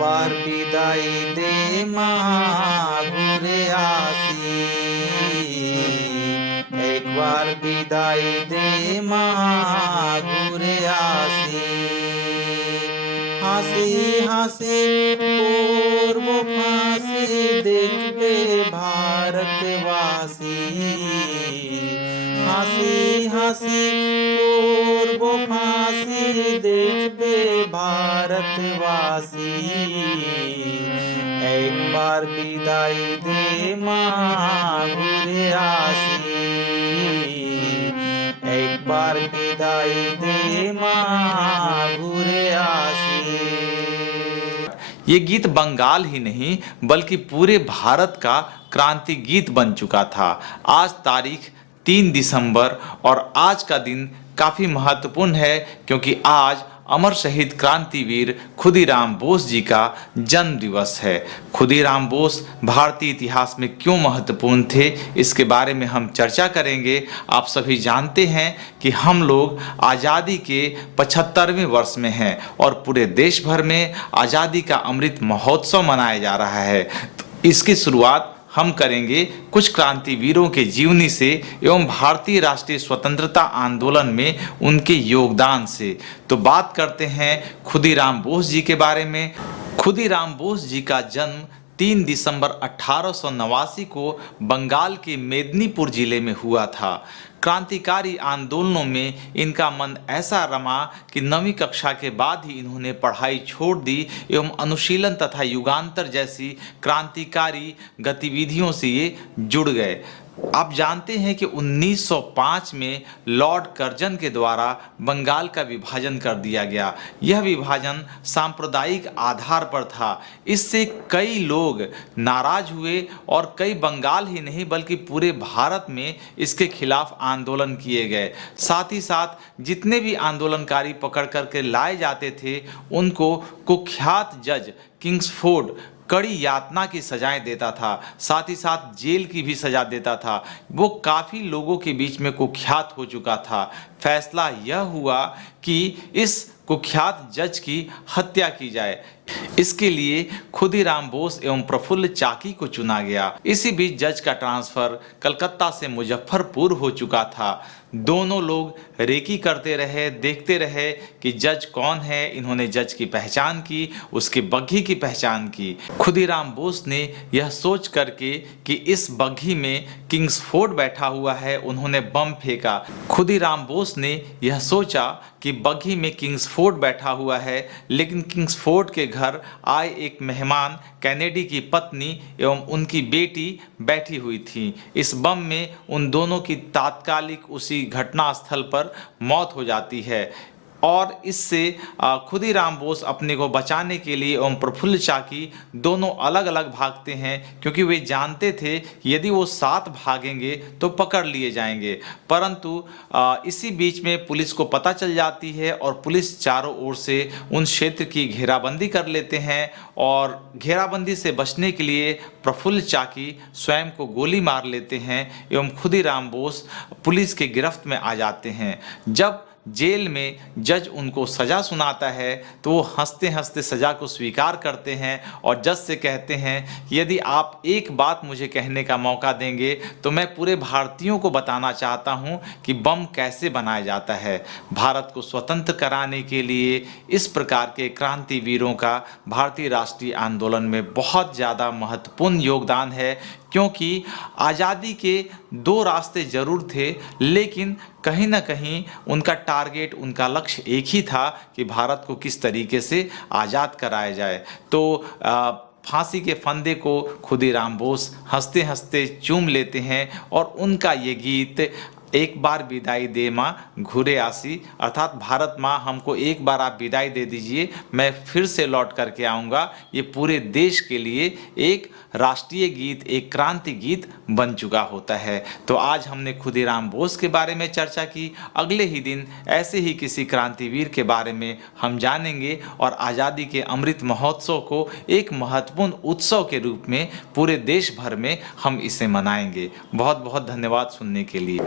বার বিদায় দে মা ঘুরে আসি, একবার বিদায় দে মা ঘুরে আসি। হাসি হাসি পূর্ব ফাঁসি দেখবে ভারতবাসী, হাসি হাসি পূর্ব ফাঁসি দেখবে ভারতবাসী। একবার বিদায় দে মা ঘুরে আসি, একবার বিদায় দে মা ঘুরে আসি। ये गीत बंगाल ही नहीं बल्कि पूरे भारत का क्रांति गीत बन चुका था। आज तारीख 3 दिसंबर और आज का दिन काफ़ी महत्वपूर्ण है क्योंकि आज अमर शहीद क्रांतिवीर खुदीराम बोस जी का जन्म दिवस है। खुदीराम बोस भारतीय इतिहास में क्यों महत्वपूर्ण थे, इसके बारे में हम चर्चा करेंगे। आप सभी जानते हैं कि हम लोग आज़ादी के 75वें वर्ष में हैं और पूरे देश भर में आज़ादी का अमृत महोत्सव मनाया जा रहा है। तो इसकी शुरुआत हम करेंगे कुछ क्रांतिवीरों के जीवनी से एवं भारतीय राष्ट्रीय स्वतंत्रता आंदोलन में उनके योगदान से। तो बात करते हैं खुदीराम बोस जी के बारे में। खुदीराम बोस जी का जन्म 3 दिसंबर 1889 को बंगाल के मेदिनीपुर जिले में हुआ था। क्रांतिकारी आंदोलनों में इनका मन ऐसा रमा कि 9वीं कक्षा के बाद ही इन्होंने पढ़ाई छोड़ दी एवं अनुशीलन तथा युगांतर जैसी क्रांतिकारी गतिविधियों से ये जुड़ गए। आप जानते हैं कि 1905 में लॉर्ड कर्जन के द्वारा बंगाल का विभाजन कर दिया गया। यह विभाजन सांप्रदायिक आधार पर था। इससे कई लोग नाराज हुए और कई बंगाल ही नहीं बल्कि पूरे भारत में इसके खिलाफ आंदोलन किए गए। साथ ही साथ जितने भी आंदोलनकारी पकड़ करके लाए जाते थे उनको कुख्यात जज किंग्सफोर्ड कड़ी यातना की सजाएं देता था, साथ ही साथ जेल की भी सजा देता था। वो काफ़ी लोगों के बीच में कुख्यात हो चुका था। फैसला यह हुआ कि इस कुख्यात जज की हत्या की जाए। इसके लिए खुदीराम बोस एवं प्रफुल्ल चाकी को चुना गया। इसी बीच जज का ट्रांसफर कलकत्ता से मुजफ्फरपुर हो चुका था। दोनों लोग रेकी करते रहे, देखते रहे कि जज कौन है। इन्होंने जज की पहचान की, उसके बग्घी की पहचान की। खुदीराम बोस ने यह सोच करके कि इस बग्घी में किंग्सफोर्ड बैठा हुआ है, उन्होंने बम फेंका। खुदीराम बोस ने यह सोचा कि बग्घी में किंग्सफोर्ड बैठा हुआ है, लेकिन किंग्सफोर्ड के घर आए एक मेहमान कैनेडी की पत्नी एवं उनकी बेटी बैठी हुई थी। इस बम में उन दोनों की तात्कालिक उसी घटना स्थल पर मौत हो जाती है और इससे खुदीराम बोस अपने को बचाने के लिए एवं प्रफुल्ल चाकी दोनों अलग अलग भागते हैं क्योंकि वे जानते थे कि यदि वो साथ भागेंगे तो पकड़ लिए जाएंगे। परंतु इसी बीच में पुलिस को पता चल जाती है और पुलिस चारों ओर से उन क्षेत्र की घेराबंदी कर लेते हैं और घेराबंदी से बचने के लिए प्रफुल्ल चाकी स्वयं को गोली मार लेते हैं एवं खुदीराम बोस पुलिस के गिरफ्त में आ जाते हैं। जब जेल में जज उनको सज़ा सुनाता है तो वो हंसते हंसते सज़ा को स्वीकार करते हैं और जज से कहते हैं कि यदि आप एक बात मुझे कहने का मौका देंगे तो मैं पूरे भारतीयों को बताना चाहता हूं कि बम कैसे बनाया जाता है। भारत को स्वतंत्र कराने के लिए इस प्रकार के क्रांतिवीरों का भारतीय राष्ट्रीय आंदोलन में बहुत ज़्यादा महत्वपूर्ण योगदान है क्योंकि आज़ादी के दो रास्ते ज़रूर थे, लेकिन कहीं ना कहीं उनका टारगेट, उनका लक्ष्य एक ही था कि भारत को किस तरीके से आज़ाद कराया जाए। तो फांसी के फंदे को खुदीराम बोस हंसते हंसते चूम लेते हैं और उनका ये गीत एक बार विदाई दे माँ घुरे आसी, अर्थात भारत माँ हमको एक बार आप विदाई दे दीजिए, मैं फिर से लौट करके आऊँगा, ये पूरे देश के लिए एक राष्ट्रीय गीत, एक क्रांति गीत बन चुका होता है। तो आज हमने खुदीराम बोस के बारे में चर्चा की। अगले ही दिन ऐसे ही किसी क्रांतिवीर के बारे में हम जानेंगे और आज़ादी के अमृत महोत्सव को एक महत्वपूर्ण उत्सव के रूप में पूरे देश भर में हम इसे मनाएंगे। बहुत बहुत धन्यवाद सुनने के लिए।